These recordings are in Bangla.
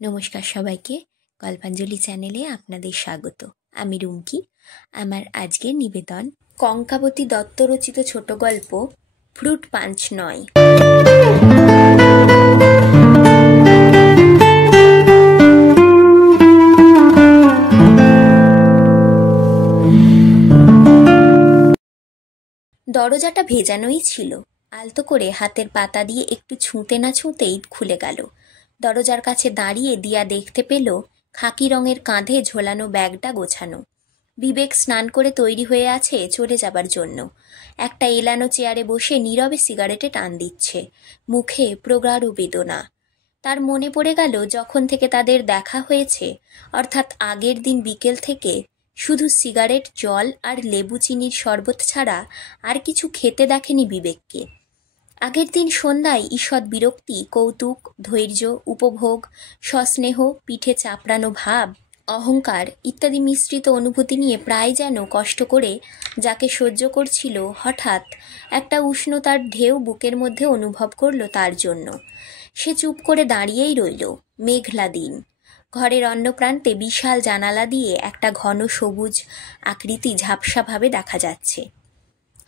নমস্কার সবাইকে, গল্পাঞ্জলি চ্যানেলে আপনাদের স্বাগত। আমি রুমকি। আমার আজকের নিবেদন কঙ্কাবতী দত্ত রচিত ছোট গল্প ফ্রুট পাঞ্চ নয়। দরজাটা ভেজানোই ছিল। আলতো করে হাতের পাতা দিয়ে একটু ছুঁতে না ছুঁতেই খুলে গেল। দরজার কাছে দাঁড়িয়ে দিয়া দেখতে পেল খাকি রঙের কাঁধে ঝোলানো ব্যাগটা গোছানো। বিবেক স্নান করে তৈরি হয়ে আছে চলে যাবার জন্য। একটা এলানো চেয়ারে বসে নীরবে সিগারেটে টান দিচ্ছে, মুখে প্রগাঢ় বেদনা। তার মনে পড়ে গেল যখন থেকে তাদের দেখা হয়েছে, অর্থাৎ আগের দিন বিকেল থেকে শুধু সিগারেট, জল আর লেবু চিনির শরবত ছাড়া আর কিছু খেতে দেখেনি বিবেককে। আগের দিন সন্ধ্যায় ঈষৎ বিরক্তি, কৌতুক, ধৈর্য, উপভোগ, সস্নেহ, পিঠে চাপড়ানো ভাব, অহংকার ইত্যাদি মিশ্রিত অনুভূতি নিয়ে প্রায় যেন কষ্ট করে যাকে সহ্য করছিল, হঠাৎ একটা উষ্ণতার ঢেউ বুকের মধ্যে অনুভব করল তার জন্য। সে চুপ করে দাঁড়িয়েই রইল। মেঘলা দিন। ঘরের অন্য প্রান্তে বিশাল জানালা দিয়ে একটা ঘন সবুজ আকৃতি ঝাপসাভাবে দেখা যাচ্ছে।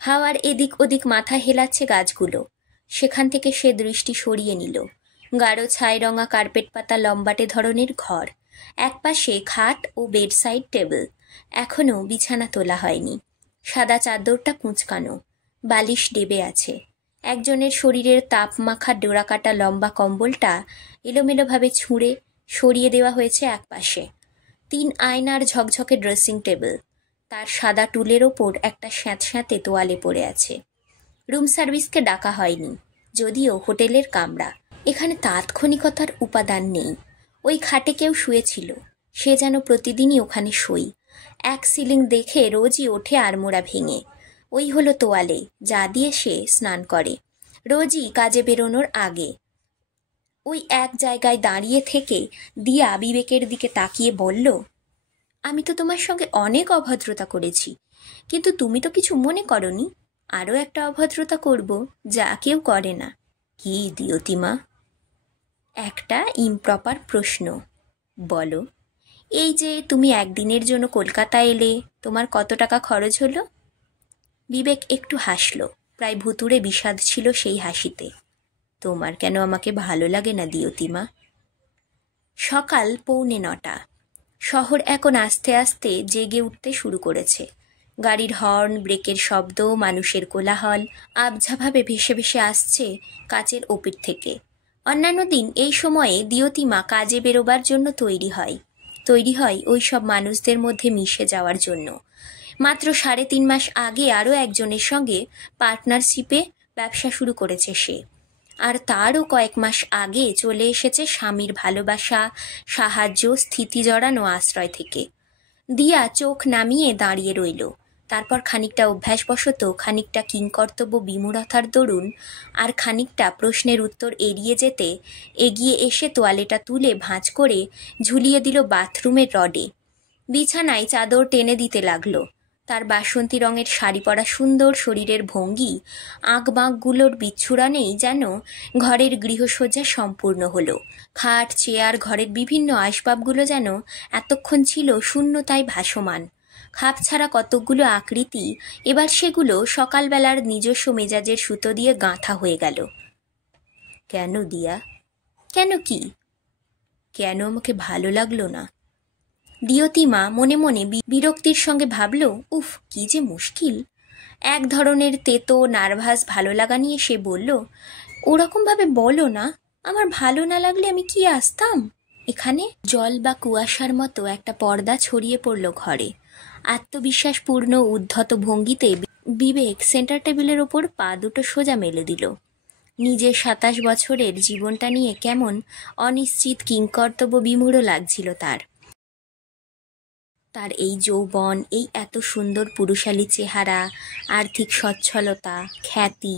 হাওয়ার এদিক ওদিক মাথা হেলাচ্ছে গাছগুলো। সেখান থেকে সে দৃষ্টি সরিয়ে নিল। গাঢ় ছাই রঙা কার্পেট পাতা লম্বাটে ধরনের ঘর, একপাশে খাট ও বেডসাইড টেবিল। এখনো বিছানা তোলা হয়নি। সাদা চাদরটা কুঁচকানো, বালিশ ডেবে আছে। একজনের শরীরের তাপ মাখা ডোরাকাটা লম্বা কম্বলটা এলোমেলোভাবে ছুঁড়ে সরিয়ে দেওয়া হয়েছে একপাশে। 3 আয়নার ঝকঝকে ড্রেসিং টেবিল, তার সাদা টুলের ওপর একটা স্যাঁতস্যাঁতে তোয়ালে পড়ে আছে। রুম সার্ভিসকে ডাকা হয়নি, যদিও হোটেলের কামরা। এখানে তাৎক্ষণিকতার উপাদান নেই। ওই খাটে কেউ শুয়েছিল, সে যেন প্রতিদিনই ওখানে শোয়। এক সিলিং দেখে রোজই ওঠে আড়মোড়া ভেঙে। ওই হলো তোয়ালে, যা দিয়ে সে স্নান করে রোজই কাজে বেরোনোর আগে। ওই এক জায়গায় দাঁড়িয়ে থেকে দিয়া বিবেকের দিকে তাকিয়ে বলল, আমি তো তোমার সঙ্গে অনেক অভদ্রতা করেছি, কিন্তু তুমি তো কিছু মনে করনি। আরও একটা অভদ্রতা করব, যা কেউ করে না। কি দিয়তিমা? একটা ইমপ্রপার প্রশ্ন। বলো। এই যে তুমি একদিনের জন্য কলকাতা এলে, তোমার কত টাকা খরচ হলো? বিবেক একটু হাসল, প্রায় ভুতুড়ে বিষাদ ছিল সেই হাসিতে। তোমার কেন আমাকে ভালো লাগে না দিয়তিমা? সকাল 8:45। শহর এখন আস্তে আস্তে জেগে উঠতে শুরু করেছে। গাড়ির হর্ন, ব্রেকের শব্দ, মানুষের কোলাহল আবঝাভাবে ভেসে ভেসে আসছে কাচের ওপর থেকে। অন্যান্য দিন এই সময়ে দিয়তিমা কাজে বেরোবার জন্য তৈরি হয় ওই সব মানুষদের মধ্যে মিশে যাওয়ার জন্য। মাত্র 3.5 মাস আগে আরও একজনের সঙ্গে পার্টনারশিপে ব্যবসা শুরু করেছে সে। আর তারও কয়েক মাস আগে চলে এসেছে স্বামীর ভালোবাসা, সাহায্য, স্থিতি জড়ানো আশ্রয় থেকে। দিয়া চোখ নামিয়ে দাঁড়িয়ে রইল। তারপর খানিকটা অভ্যাসবশত, খানিকটা কিংকর্তব্য বিমূঢ়তার দরুন, আর খানিকটা প্রশ্নের উত্তর এড়িয়ে যেতে এগিয়ে এসে তোয়ালেটা তুলে ভাঁজ করে ঝুলিয়ে দিল বাথরুমের রডে। বিছানায় চাদর টেনে দিতে লাগলো। তার বাসন্তী রঙের শাড়ি পরা সুন্দর শরীরের ভঙ্গি, আঁকবাঁকগুলোর বিচ্ছুরণেই যেন ঘরের গৃহসজ্জা সম্পূর্ণ হলো। খাট, চেয়ার, ঘরের বিভিন্ন আসবাবগুলো যেন এতক্ষণ ছিল শূন্যতায় ভাসমান। খাপ ছাড়া কতকগুলো আকৃতি এবার সেগুলো সকালবেলার নিজস্ব মেজাজের সুতো দিয়ে গাঁথা হয়ে গেল। কেন দিয়া? কেন কি? কেন আমাকে ভালো লাগলো না? দিয়তিমা মনে মনে বিরক্তির সঙ্গে ভাবল, উফ, কি যে মুশকিল। এক ধরনের তেতো নার্ভাস ভালো লাগা নিয়ে সে বলল, ওরকমভাবে বলো না। আমার ভালো না লাগলে আমি কি আসতাম এখানে? জল বা কুয়াশার মতো একটা পর্দা ছড়িয়ে পড়ল ঘরে। আত্মবিশ্বাসপূর্ণ উদ্ধত ভঙ্গিতে বিবেক সেন্টার টেবিলের ওপর পা দুটো সোজা মেলে দিল। নিজের 27 বছরের জীবনটা নিয়ে কেমন অনিশ্চিত, কিংকর্তব্য বিমূঢ় লাগছিল তার। তার এই যৌবন, এই এত সুন্দর পুরুষালী চেহারা, আর্থিক সচ্ছলতা, খ্যাতি,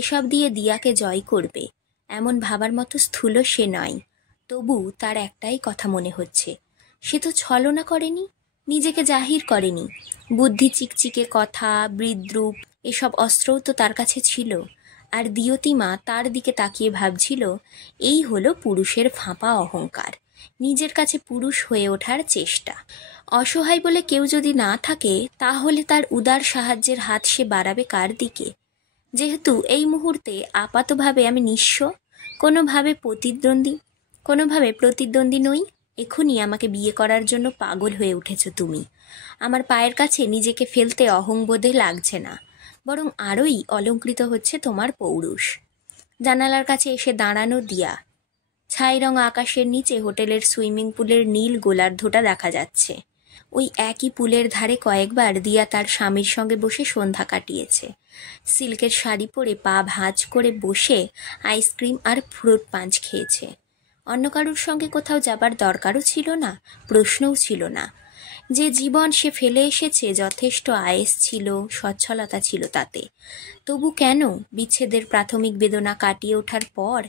এসব দিয়ে দিয়াকে জয় করবে এমন ভাবার মতো স্থূল সে নয়। তবু তার একটাই কথা মনে হচ্ছে, সে তো ছলনা করেনি, নিজেকে জাহির করেনি। বুদ্ধি চিকচিকে কথা, বিদ্রূপ, এসব অস্ত্রও তো তার কাছে ছিল। আর দিয়তিমা তার দিকে তাকিয়ে ভাবছিল, এই হলো পুরুষের ফাঁপা অহংকার। নিজের কাছে পুরুষ হয়ে ওঠার চেষ্টা। অসহায় বলে কেউ যদি না থাকে, তাহলে তার উদার সাহায্যের হাত সে বাড়াবে কার দিকে? যেহেতু এই মুহূর্তে আপাতভাবে আমি নিঃস্ব, কোনোভাবে প্রতিদ্বন্দ্বী নই, এখনই আমাকে বিয়ে করার জন্য পাগল হয়ে উঠেছ তুমি। আমার পায়ের কাছে নিজেকে ফেলতে অহংবোধে লাগছে না, বরং আরোই অলঙ্কৃত হচ্ছে তোমার পৌরুষ। জানালার কাছে এসে দাঁড়ানো দিয়া। ছাই রং আকাশের নিচে হোটেলের সুইমিং পুলের নীল গোলার্ধটা দেখা যাচ্ছে। ওই একই পুলের ধারে কয়েকবার দিয়া তার স্বামীর সঙ্গে বসে সন্ধ্যা কাটিয়েছে। সিল্কের শাড়ি পরে পা ভাঁজ করে বসে আইসক্রিম আর ফ্রুট পাঞ্চ খেয়েছে। অন্য কারুর সঙ্গে কোথাও যাবার দরকারও ছিল না, প্রশ্নও ছিল না। যে জীবন সে ফেলে এসেছে যথেষ্ট আয়েস ছিল, সচ্ছলতা ছিল তাতে। তবু কেন বিচ্ছেদের প্রাথমিক বেদনা কাটিয়ে ওঠার পর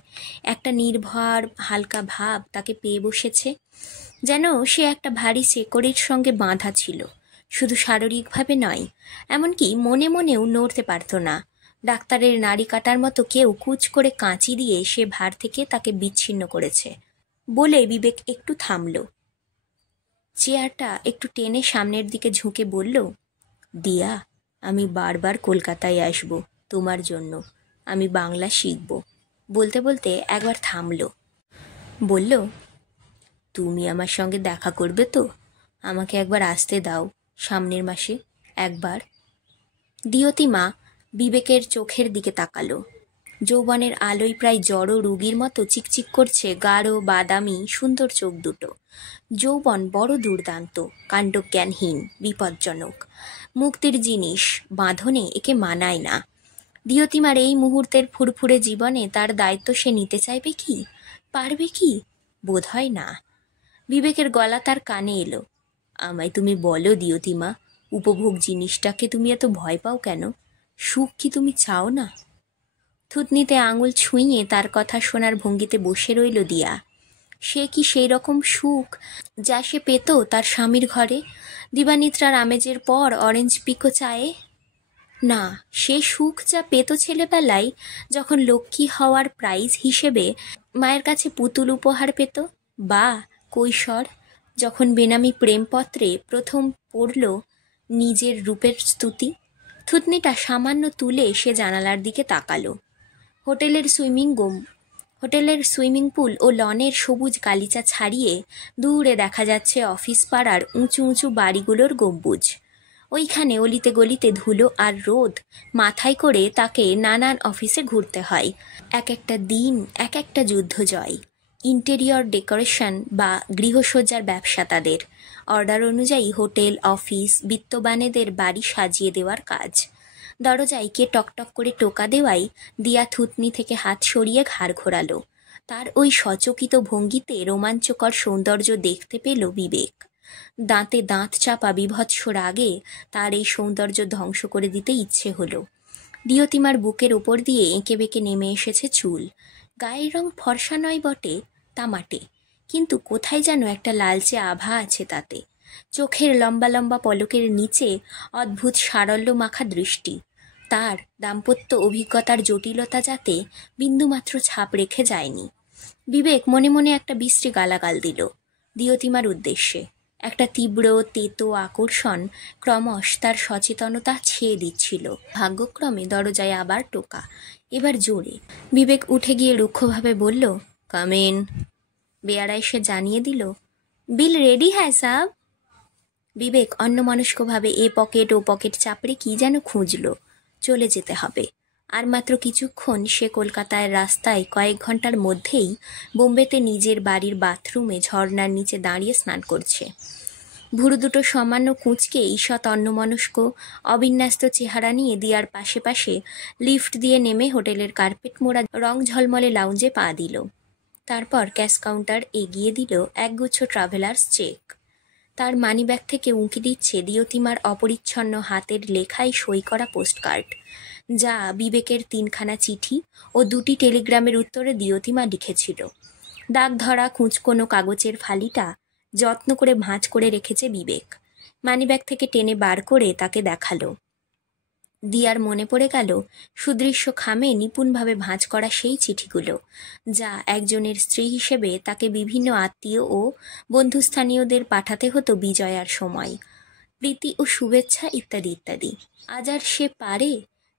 একটা নির্ভর হালকা ভাব তাকে পেয়ে বসেছে, যেন সে একটা ভারী শেকড়ের সঙ্গে বাঁধা ছিল। শুধু শারীরিকভাবে নয়, এমনকি মনে মনেও নড়তে পারত না। ডাক্তারের নাড়ি কাটার মতো কেউ কুচ করে কাঁচি দিয়ে সে ভার থেকে তাকে বিচ্ছিন্ন করেছে বলে বিবেক একটু থামল। চেয়ারটা একটু টেনে সামনের দিকে ঝুঁকে বলল, দিয়া, আমি বারবার কলকাতায় আসব তোমার জন্য, আমি বাংলা শিখব। বলতে বলতে একবার থামল। বলল, তুমি আমার সঙ্গে দেখা করবে তো? আমাকে একবার আসতে দাও, সামনের মাসে একবার। দিয়তিমা বিবেকের চোখের দিকে তাকালো। যৌবনের আলোয় প্রায় জড়ো রুগীর মতো চিকচিক করছে গাঢ় বাদামি সুন্দর চোখ দুটো। যৌবন বড় দুর্দান্ত, কাণ্ডজ্ঞানহীন, বিপজ্জনক, মুক্তির জিনিস, বাঁধনে একে মানায় না। দিয়তিমার এই মুহূর্তের ফুরফুরে জীবনে তার দায়িত্ব সে নিতে চাইবে কি? পারবে কি? বোধ হয় না। বিবেকের গলা তার কানে এলো, আমায় তুমি বলো দিয়তিমা, উপভোগ জিনিসটাকে তুমি এত ভয় পাও কেন? সুখ কি তুমি চাও না? থুতনিতে আঙুল ছুঁয়ে তার কথা শোনার ভঙ্গিতে বসে রইল দিয়া। সে কি সেই রকম সুখ যা সে পেত তার স্বামীর ঘরে দিবানিদ্রার আমেজের পর অরেঞ্জ পিকো চায়ে? না, সে সুখ যা পেত ছেলেবেলায়, যখন লক্ষ্মী হওয়ার প্রাইজ হিসেবে মায়ের কাছে পুতুল উপহার পেত, বা কৈশোর যখন বেনামি প্রেমপত্রে প্রথম পড়ল নিজের রূপের স্তুতি। থুতনিটা সামান্য তুলে সে জানালার দিকে তাকালো। হোটেলের সুইমিং পুল ও লনের সবুজ গালিচা ছাড়িয়ে দূরে দেখা যাচ্ছে অফিস পাড়ার উঁচু উঁচু বাড়িগুলোর গম্বুজ। ওইখানে অলিতে গলিতে ধুলো আর রোদ মাথায় করে তাকে নানান অফিসে ঘুরতে হয়। এক একটা দিন এক একটা যুদ্ধ জয়। ইন্টেরিয়র ডেকোরেশন বা গৃহসজ্জার ব্যবসা তাদের। অর্ডার অনুযায়ী হোটেল, অফিস, বিত্তবানেদের বাড়ি সাজিয়ে দেওয়ার কাজ। দরজায় কে টকটক করে টোকা দেওয়াই দিয়া থুতনি থেকে হাত সরিয়ে ঘাড় ঘোরালো। তার ওই সচকিত ভঙ্গিতে রোমাঞ্চকর সৌন্দর্য দেখতে পেল বিবেক। দাঁতে দাঁত চাপা বিভৎস রাগে তার এই সৌন্দর্য ধ্বংস করে দিতে ইচ্ছে হলো। দিয়তিমার বুকের ওপর দিয়ে এঁকে বেঁকে নেমে এসেছে চুল। গায়ের রং ফর্সা নয় বটে, তামাটে, কিন্তু কোথায় যেন একটা লালচে আভা আছে তাতে। চোখের লম্বা লম্বা পলকের নিচে অদ্ভুত সারল্য মাখা দৃষ্টি। তার দাম্পত্য অভিজ্ঞতার জটিলতা যাতে বিন্দুমাত্র ছাপ রেখে যায়নি। বিবেক মনে মনে একটা বিশ্রী গালাগাল দিল দিয়তিমার উদ্দেশ্যে। একটা তীব্র তেতো আকর্ষণ ক্রমশ তার সচেতনতা ছেয়ে দিচ্ছিল। ভাগ্যক্রমে দরজায় আবার টোকা, এবার জোরে। বিবেক উঠে গিয়ে রুক্ষভাবে বলল, কাম ইন। বেয়ারা এসে জানিয়ে দিল, বিল রেডি হ্যায় সাব। বিবেক অন্যমনস্কভাবে এ পকেট ও পকেট চাপড়ে কি যেন খুঁজল। চলে যেতে হবে। আর মাত্র কিছুক্ষণ সে কলকাতায় রাস্তায় কয়েক ঘন্টার মধ্যেই বোম্বেতে নিজের বাড়ির বাথরুমে ঝর্ণার নিচে দাঁড়িয়ে স্নান করছে। ভুরু দুটো সামান্য কুঁচকে ঈষৎ অন্যমনস্ক অবিন্যস্ত চেহারা নিয়ে দিয়ার পাশে পাশে লিফট দিয়ে নেমে হোটেলের কার্পেট মোড়া রং ঝলমলে লাউঞ্জে পা দিল। তারপর ক্যাশ কাউন্টার এগিয়ে দিল একগুচ্ছ ট্রাভেলার্স চেক। তার মানিব্যাগ থেকে উঁকি দিচ্ছে দিয়তিমার অপরিচ্ছন্ন হাতের লেখায় সই করা পোস্টকার্ড, যা বিবেকের 3খানা চিঠি ও 2টি টেলিগ্রামের উত্তরে দিয়তিমা লিখেছিল। দাগ ধরা কুঁচকোনো কাগজের ফালিটা যত্ন করে ভাঁজ করে রেখেছে বিবেক। মানিব্যাগ থেকে টেনে বার করে তাকে দেখালো। দিয়ার মনে পড়ে গেল সুদৃশ্য খামে নিপুণভাবে ভাঁজ করা সেই চিঠিগুলো, যা একজনের স্ত্রী হিসেবে তাকে বিভিন্ন আত্মীয় ও বন্ধুস্থানীয়দের পাঠাতে হতো বিজয়ার সময়, প্রীতি ও শুভেচ্ছা ইত্যাদি ইত্যাদি। আজ আর সে পারে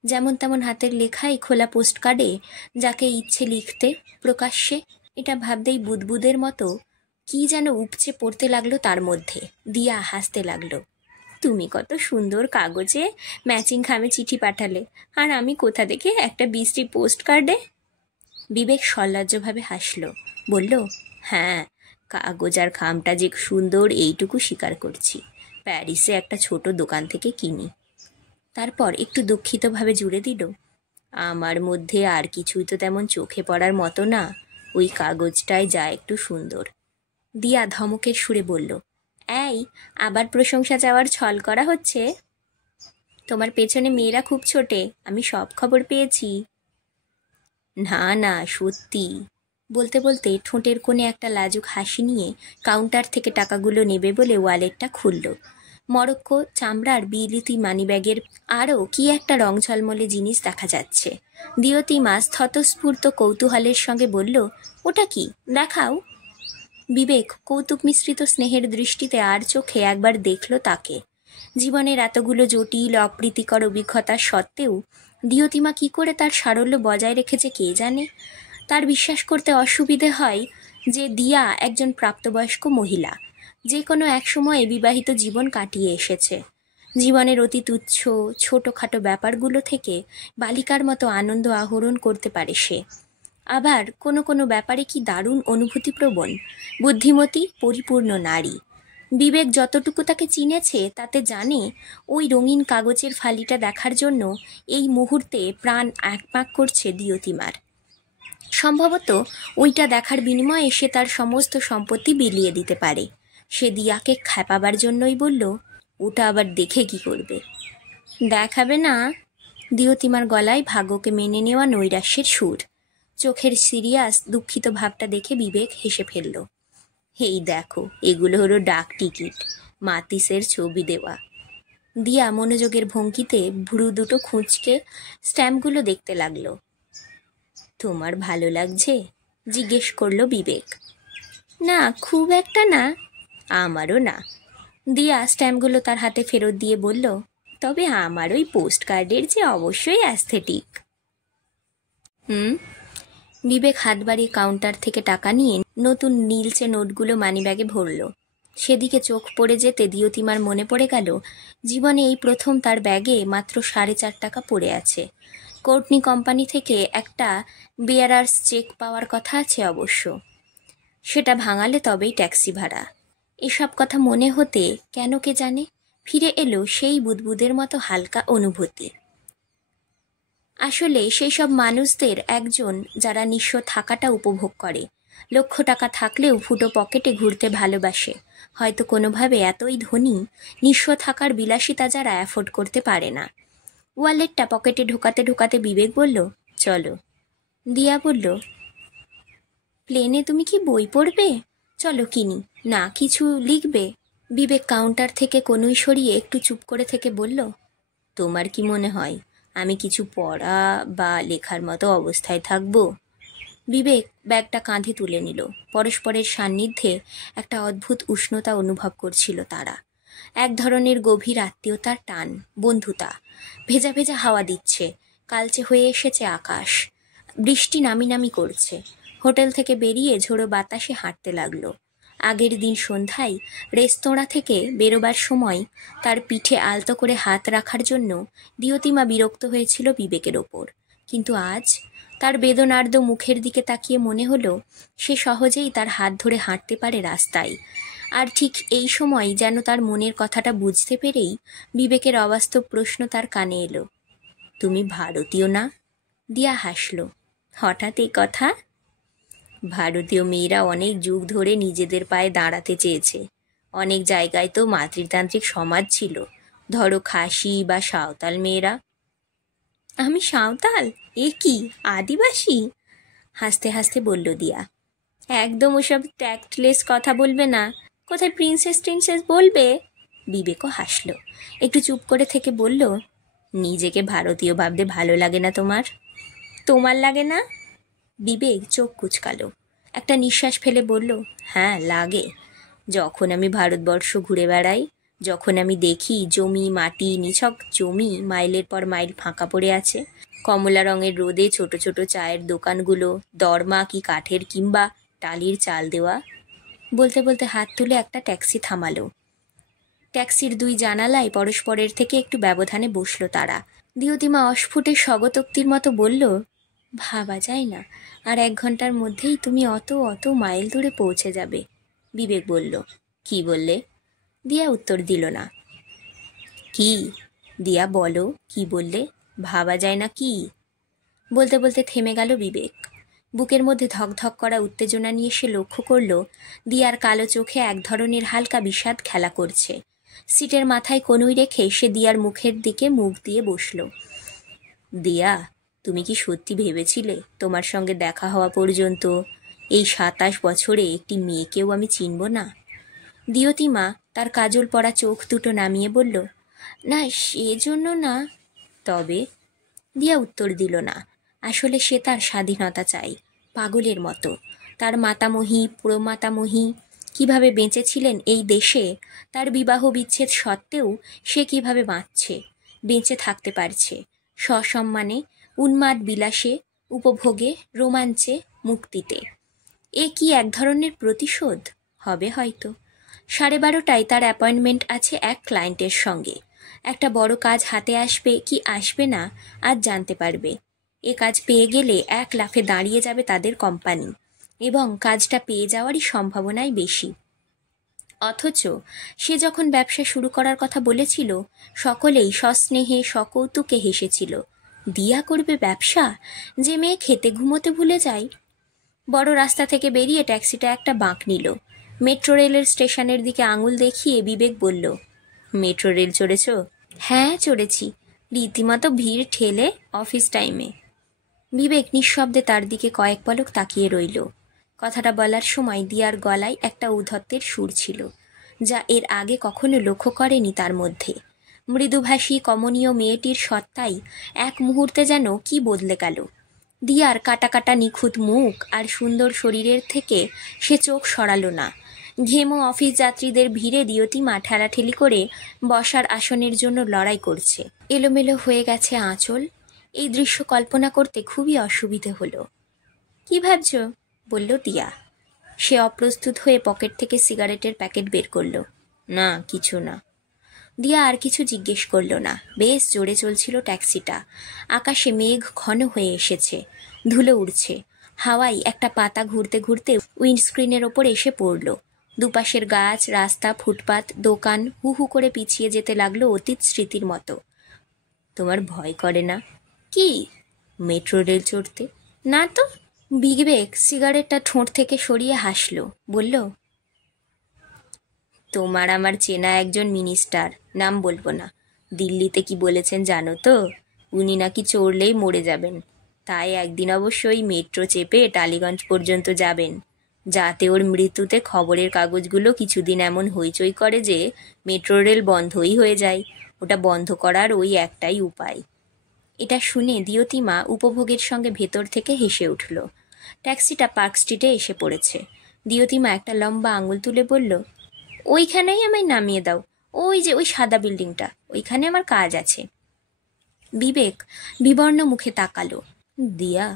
যেমন তেমন হাতের লেখায় খোলা পোস্টকার্ডে যাকে ইচ্ছে লিখতে প্রকাশ্যে? এটা ভাবতেই বুদবুদের মতো কি যেন উপচে পড়তে লাগলো তার মধ্যে। দিয়া হাসতে লাগলো। তুমি কত সুন্দর কাগজে ম্যাচিং খামে চিঠি পাঠালে, আর আমি কোথা থেকে একটা বিশ্রী পোস্ট কার্ডে। বিবেক সলজ্জভাবে হাসল, বলল, হ্যাঁ, কাগজ আর খামটা যে সুন্দর এইটুকু স্বীকার করছি, প্যারিসে একটা ছোট দোকান থেকে কিনি। তারপর একটু দুঃখিতভাবে জুড়ে দিল, আমার মধ্যে আর কিছুই তো তেমন চোখে পড়ার মতো না, ওই কাগজটায় যা একটু সুন্দর। দিয়া ধমকের সুরে বলল, এই, আবার প্রশংসা চাওয়ার ছল করা হচ্ছে? তোমার পেছনে মেয়েরা খুব ছোটে, আমি সব খবর পেয়েছি। না না, সত্যি। বলতে বলতে ঠোঁটের কোণে একটা লাজুক হাসি নিয়ে কাউন্টার থেকে টাকাগুলো নেবে বলে ওয়ালেটটা খুলল। মরক্কো চামড়ার বিলিতি মানিব্যাগের আরও কি একটা রং ঝলমলে জিনিস দেখা যাচ্ছে। দিয়তিমা স্থতস্ফূর্ত কৌতূহলের সঙ্গে বলল, ওটা কি, দেখাও। বিবেক কৌতুক মিশ্রিত স্নেহের দৃষ্টিতে আর চোখে একবার দেখল তাকে। জীবনের এতগুলো জটিল অপ্রীতিকর অভিজ্ঞতা সত্ত্বেও দিয়তিমা কি করে তার সারল্য বজায় রেখেছে কে জানে। তার বিশ্বাস করতে অসুবিধে হয় যে দিয়া একজন প্রাপ্তবয়স্ক মহিলা, যে কোনো এক সময়ে বিবাহিত জীবন কাটিয়ে এসেছে। জীবনের অতি তুচ্ছ ছোটোখাটো ব্যাপারগুলো থেকে বালিকার মতো আনন্দ আহরণ করতে পারে সে। আবার কোনো কোনো ব্যাপারে কি দারুণ অনুভূতিপ্রবণ, বুদ্ধিমতী, পরিপূর্ণ নারী। বিবেক যতটুকু তাকে চিনেছে তাতে জানে ওই রঙিন কাগজের ফালিটা দেখার জন্য এই মুহূর্তে প্রাণ একপাক করছে দিয়তিমার। সম্ভবত ওইটা দেখার বিনিময়ে সে তার সমস্ত সম্পত্তি বিলিয়ে দিতে পারে। সে দিয়াকে খেপাবার জন্যই বলল, ওটা আবার দেখে কি করবে? দেখাবে না? দিয়তিমার গলায় ভাগ্যকে মেনে নেওয়া নৈরাশ্যের সুর। চোখের সিরিয়াস দুঃখিত ভাবটা দেখে বিবেক হেসে ফেলল। এই দেখো, এগুলো হলো ডাক টিকিট, মাতিসের ছবি দেওয়া। দিয়া মনোযোগের ভঙ্গিতে ভুরু দুটো খুঁচকে স্ট্যাম্পগুলো দেখতে লাগলো। তোমার ভালো লাগছে? জিজ্ঞেস করলো বিবেক। না, খুব একটা না। আমারও না। দিয়া স্ট্যাম্পগুলো তার হাতে ফেরত দিয়ে বলল, তবে আমার ওই পোস্ট কার্ডের যে অবশ্যই অ্যাস্থেটিক। বিবেক হাত বাড়িয়ে কাউন্টার থেকে টাকা নিয়ে নতুন নীলচে নোটগুলো মানিব্যাগে ভরল। সেদিকে চোখ পড়ে যেতে দিয়তিমার মনে পড়ে গেল জীবনে এই প্রথম তার ব্যাগে মাত্র 4.5 টাকা পড়ে আছে। কোর্টনি কোম্পানি থেকে একটা বেয়ারার্স চেক পাওয়ার কথা আছে অবশ্য, সেটা ভাঙালে তবেই ট্যাক্সি ভাড়া। এসব কথা মনে হতে কেন কে জানে ফিরে এলো সেই বুদবুদের মতো হালকা অনুভূতি। আসলে সেই সব মানুষদের একজন যারা নিঃস্ব থাকাটা উপভোগ করে, লক্ষ টাকা থাকলেও ফুটো পকেটে ঘুরতে ভালোবাসে। হয়তো কোনোভাবে এতই ধনী, নিঃস্ব থাকার বিলাসিতা যারা অ্যাফোর্ড করতে পারে না। ওয়ালেটটা পকেটে ঢোকাতে ঢোকাতে বিবেক বলল, চলো। দিয়া বলল, প্লেনে তুমি কি বই পড়বে? চলো কিনি। না, কিছু লিখবে? বিবেক কাউন্টার থেকে কনুই সরিয়ে একটু চুপ করে থেকে বলল, তোমার কি মনে হয় আমি কিছু পড়া বা লেখার মতো অবস্থায় থাকব? বিবেক ব্যাগটা কাঁধে তুলে নিল। পরস্পরের সান্নিধ্যে একটা অদ্ভুত উষ্ণতা অনুভব করছিল তারা। এক ধরনের গভীর আত্মীয়তার টান, বন্ধুতা। ভেজা ভেজা হাওয়া দিচ্ছে, কালচে হয়ে এসেছে আকাশ, বৃষ্টি নামি নামি করছে। হোটেল থেকে বেরিয়ে ঝোড়ো বাতাসে হাঁটতে লাগলো। আগের দিন সন্ধ্যায় রেস্তোরাঁ থেকে বেরোবার সময় তার পিঠে আলতো করে হাত রাখার জন্য দিয়তিমা বিরক্ত হয়েছিল বিবেকের ওপর, কিন্তু আজ তার বেদনার্দ মুখের দিকে তাকিয়ে মনে হলো সে সহজেই তার হাত ধরে হাঁটতে পারে রাস্তায়। আর ঠিক এই সময় যেন তার মনের কথাটা বুঝতে পেরেই বিবেকের অবাস্তব প্রশ্ন তার কানে এলো, তুমি ভারতীয় না? দিয়া হাসল, হঠাৎ এই কথা? ভারতীয় মেয়েরা অনেক যুগ ধরে নিজেদের পায়ে দাঁড়াতে চেয়েছে। অনেক জায়গায় তো মাতৃতান্ত্রিক সমাজ ছিল, ধরো খাসি বা সাঁওতাল মেয়েরা। আমি সাঁওতাল? এ কি, আদিবাসী? হাসতে হাসতে বলল দিয়া। একদম ওসব ট্যাক্টলেস কথা বলবে না। কোথায় প্রিন্সেস টিন্সেস বলবে? বিবেকও হাসল। একটু চুপ করে থেকে বলল, নিজেকে ভারতীয় ভাবতে ভালো লাগে না তোমার? তোমার লাগে না? বিবেক চোখ কুঁচকালো, একটা নিঃশ্বাস ফেলে বলল, হ্যাঁ লাগে। যখন আমি ভারতবর্ষ ঘুরে বেড়াই, যখন আমি দেখি জমি মাটি নিছক জমি মাইলের পর মাইল ফাঁকা পড়ে আছে, কমলা রঙের রোদে ছোট ছোট চায়ের দোকানগুলো দরমা কি কাঠের কিংবা টালির চাল দেওয়া। বলতে বলতে হাত তুলে একটা ট্যাক্সি থামালো। ট্যাক্সির দুই জানালায় পরস্পরের থেকে একটু ব্যবধানে বসলো তারা। দিয়তিমা অস্ফুটে স্বগতোক্তির মতো বলল, ভাবা যায় না, আর 1 ঘন্টার মধ্যেই তুমি অত অত মাইল দূরে পৌঁছে যাবে। বিবেক বলল, কি বললে? দিয়া উত্তর দিল না। কি? দিয়া বলো, কি বললে? ভাবা যায় না কি? বলতে বলতে থেমে গেল বিবেক। বুকের মধ্যে ধকধক করা উত্তেজনা নিয়ে সে লক্ষ্য করল দিয়ার কালো চোখে এক ধরনের হালকা বিষাদ খেলা করছে। সিটের মাথায় কনুই রেখে সে দিয়ার মুখের দিকে মুখ দিয়ে বসল। দিয়া, তুমি কি সত্যি ভেবেছিলে তোমার সঙ্গে দেখা হওয়া পর্যন্ত এই 27 বছরে একটি মেয়েকেও আমি চিনব না? দিয়তিমা তার কাজল পরা চোখ দুটো নামিয়ে বলল, না সেজন্য না। তবে? দিয়া উত্তর দিল না। আসলে সে তার স্বাধীনতা চাই, পাগলের মতো। তার মাতামহী প্রমাতামহী কিভাবে বেঁচেছিলেন এই দেশে, তার বিবাহ বিচ্ছেদ সত্ত্বেও সে কিভাবে বাঁচছে, বেঁচে থাকতে পারছে সসম্মানে, উন্মাদ বিলাসে, উপভোগে, রোমাঞ্চে, মুক্তিতে। এ কি এক ধরনের প্রতিশোধ হবে হয়তো। 12:30টায় তার অ্যাপয়েন্টমেন্ট আছে এক ক্লায়েন্টের সঙ্গে। একটা বড় কাজ হাতে আসবে কি আসবে না আজ জানতে পারবে। এ কাজ পেয়ে গেলে 1 লাফে দাঁড়িয়ে যাবে তাদের কোম্পানি, এবং কাজটা পেয়ে যাওয়ারই সম্ভাবনাই বেশি। অথচ সে যখন ব্যবসা শুরু করার কথা বলেছিল, সকলেই সস্নেহে সকৌতুকে হেসেছিল। দিয়া করবে ব্যবসা? যে মেয়ে খেতে ঘুমোতে ভুলে যায়। বড় রাস্তা থেকে বেরিয়ে ট্যাক্সিটা একটা বাঁক নিল। মেট্রো রেলের স্টেশনের দিকে আঙুল দেখিয়ে বিবেক বলল, মেট্রো রেল চড়েছ? হ্যাঁ চড়েছি, রীতিমতো ভিড় ঠেলে অফিস টাইমে। বিবেক নিঃশব্দে তার দিকে কয়েক পলক তাকিয়ে রইল। কথাটা বলার সময় দিয়ার গলায় একটা ঔদ্ধত্যের সুর ছিল, যা এর আগে কখনো লক্ষ্য করেনি তার মধ্যে। মৃদুভাষী কমনীয় মেয়েটির সত্তাই এক মুহূর্তে যেন কি বদলে গেল। দিয়ার কাটা কাটা নিখুঁত মুখ আর সুন্দর শরীরের থেকে সে চোখ সরালো না। ঘেমো অফিস যাত্রীদের ভিড়ে দিয়তিমা ঠেলাঠেলি করে বসার আসনের জন্য লড়াই করছে। এলোমেলো হয়ে গেছে আঁচল। এই দৃশ্য কল্পনা করতে খুবই অসুবিধে হলো। কি ভাবছ? বলল দিয়া। সে অপ্রস্তুত হয়ে পকেট থেকে সিগারেটের প্যাকেট বের করল। না কিছু না। দিয়া আর কিছু জিজ্ঞেস করল না। বেশ জোরে চলছিল ট্যাক্সিটা। আকাশে মেঘ ঘন হয়ে এসেছে, ধুলো উড়ছে। হাওয়ায় একটা পাতা ঘুরতে ঘুরতে উইন্ডস্ক্রিনের ওপর এসে পড়ল। দুপাশের গাছ, রাস্তা, ফুটপাত, দোকান হু হু করে পিছিয়ে যেতে লাগলো অতীত স্মৃতির মতো। তোমার ভয় করে না? কি? মেট্রো রেল চড়তে? না তো। বিবেক সিগারেটটা ঠোঁট থেকে সরিয়ে হাসল, বলল, তোমার আমার চেনা একজন মিনিস্টার, নাম বলবো না, দিল্লিতে কি বলেছেন জানো তো? উনি নাকি চড়লেই মরে যাবেন। তাই একদিন অবশ্যই মেট্রো চেপে টালিগঞ্জ পর্যন্ত যাবেন, যাতে ওর মৃত্যুতে খবরের কাগজগুলো কিছুদিন এমন হইচই করে যে মেট্রো রেল বন্ধই হয়ে যায়। ওটা বন্ধ করার ওই একটাই উপায়। এটা শুনে দিয়তিমা উপভোগের সঙ্গে ভেতর থেকে হেসে উঠল। ট্যাক্সিটা পার্ক স্ট্রিটে এসে পড়েছে। দিয়তিমা একটা লম্বা আঙুল তুলে বলল, ওইখানেই আমায় নামিয়ে দাও। ওই যে ওই সাদা বিল্ডিংটা, ওইখানে আমার কাজ আছে। বিবেক বিবর্ণ মুখে তাকালো। দিয়া,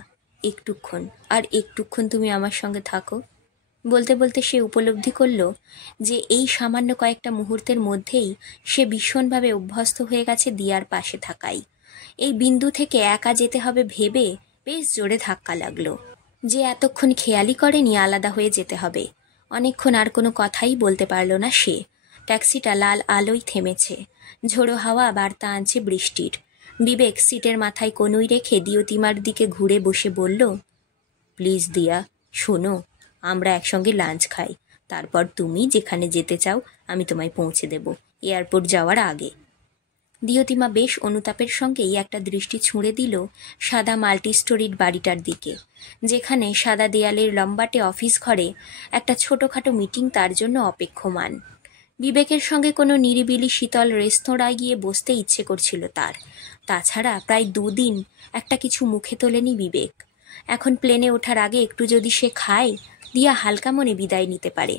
একটুক্ষণ, আর একটুক্ষণ তুমি আমার সঙ্গে থাকো। বলতে বলতে সে উপলব্ধি করল যে এই সামান্য কয়েকটা মুহূর্তের মধ্যেই সে ভীষণভাবে অভ্যস্ত হয়ে গেছে দিয়ার পাশে থাকাই। এই বিন্দু থেকে একা যেতে হবে ভেবে বেশ জোরে ধাক্কা লাগলো। যে এতক্ষণ খেয়ালই করেনি আলাদা হয়ে যেতে হবে। অনেকক্ষণ আর কোনো কথাই বলতে পারল না সে। ট্যাক্সিটা লাল আলোয় থেমেছে। ঝোড়ো হাওয়া বার্তা আনছে বৃষ্টির। বিবেক সিটের মাথায় কনুই রেখে দিয়তিমার দিকে ঘুরে বসে বলল, প্লিজ দিয়া, শোনো, আমরা একসঙ্গে লাঞ্চ খাই, তারপর তুমি যেখানে যেতে চাও আমি তোমায় পৌঁছে দেব এয়ারপোর্ট যাওয়ার আগে। দিয়তিমা বেশ অনুতাপের সঙ্গেই একটা দৃষ্টি ছুঁড়ে দিল সাদা মাল্টি স্টোরিড বাড়িটার দিকে, যেখানে সাদা দেয়ালের লম্বাটে অফিস ঘরে একটা ছোটোখাটো মিটিং তার জন্য অপেক্ষমান। বিবেকের সঙ্গে কোনো নিরিবিলি শীতল রেস্তোরাঁয় গিয়ে বসতে ইচ্ছে করছিল তার। তাছাড়া প্রায় 2 দিন একটা কিছু মুখে তোলেনি বিবেক। এখন প্লেনে ওঠার আগে একটু যদি সে খায়, দিয়া হালকা মনে বিদায় নিতে পারে।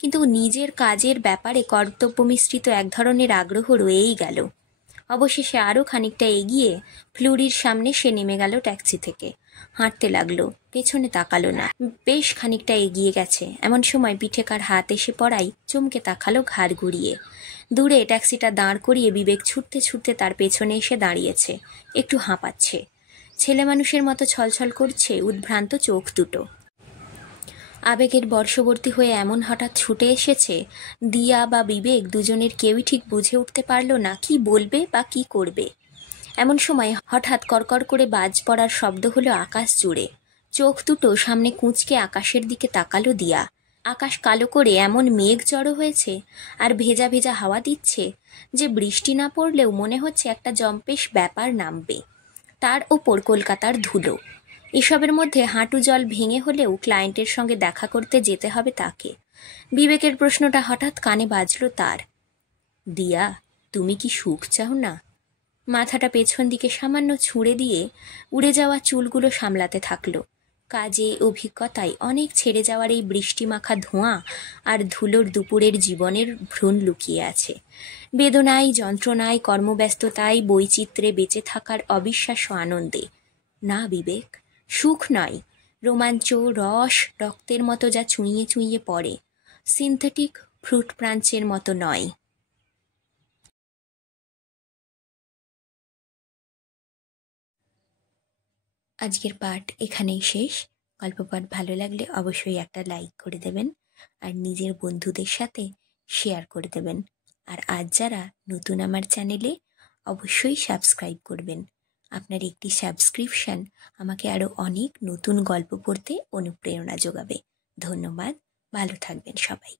কিন্তু নিজের কাজের ব্যাপারে কর্তব্য মিশ্রিত এক ধরনের আগ্রহ রয়েই গেল। অবশেষে আরও খানিকটা এগিয়ে ফ্লুরির সামনে সে নেমে গেল ট্যাক্সি থেকে। হাঁটতে লাগলো, পেছনে তাকালো না। বেশ খানিকটা এগিয়ে গেছে, এমন সময় পিঠে কার হাত এসে পড়াই চমকে তাকালো ঘাড় ঘুরিয়ে। দূরে ট্যাক্সিটা দাঁড় করিয়ে বিবেক ছুটতে ছুটতে তার পেছনে এসে দাঁড়িয়েছে। একটু হাঁপাচ্ছে, ছেলে মানুষের মতো ছলছল করছে উদ্ভ্রান্ত চোখ দুটো। আবেগের বর্ষবর্তী হয়ে এমন হঠাৎ ছুটে এসেছে, দিয়া বা বিবেক দুজনের কেউই ঠিক বুঝে উঠতে পারল না কি বলবে বা কি করবে। এমন সময় হঠাৎ কড়কড় করে বাজ পড়ার শব্দ হলো আকাশ জুড়ে। চোখ দুটো সামনে কুঁচকে আকাশের দিকে তাকালো দিয়া। আকাশ কালো করে এমন মেঘ জড়ো হয়েছে আর ভেজা ভেজা হাওয়া দিচ্ছে যে বৃষ্টি না পড়লেও মনে হচ্ছে একটা জম্পেশ ব্যাপার নামবে। তার ওপর কলকাতার ধুলো। এসবের মধ্যে হাঁটু জল ভেঙে হলেও ক্লায়েন্টের সঙ্গে দেখা করতে যেতে হবে তাকে। বিবেকের প্রশ্নটা হঠাৎ কানে বাজল তার। দিয়া, তুমি কি সুখ চাও না? মাথাটা পেছন দিকে সামান্য ছুঁড়ে দিয়ে উড়ে যাওয়া চুলগুলো সামলাতে থাকলো। কাজে অভিজ্ঞতায় অনেক ছেড়ে যাওয়ার এই বৃষ্টিমাখা ধোঁয়া আর ধুলোর দুপুরের জীবনের ভ্রূণ লুকিয়ে আছে। বেদনায়, যন্ত্রণায়, কর্মব্যস্ততায়, বৈচিত্র্যে বেঁচে থাকার অবিশ্বাস্য আনন্দে। না বিবেক, সুখ নয়, রোমাঞ্চ, রস, রক্তের মতো যা চুঁইয়ে চুঁইয়ে পড়ে, সিনথেটিক ফ্রুট প্রাঞ্চের মতো নয়। আজকের পাঠ এখানেই শেষ। গল্প পাঠ ভালো লাগলে অবশ্যই একটা লাইক করে দেবেন আর নিজের বন্ধুদের সাথে শেয়ার করে দেবেন। আর আজ যারা নতুন আমার চ্যানেলে, অবশ্যই সাবস্ক্রাইব করবেন। আপনার একটি সাবস্ক্রিপশন আমাকে আরও অনেক নতুন গল্প পড়তে অনুপ্রেরণা যোগাবে। ধন্যবাদ, ভালো থাকবেন সবাই।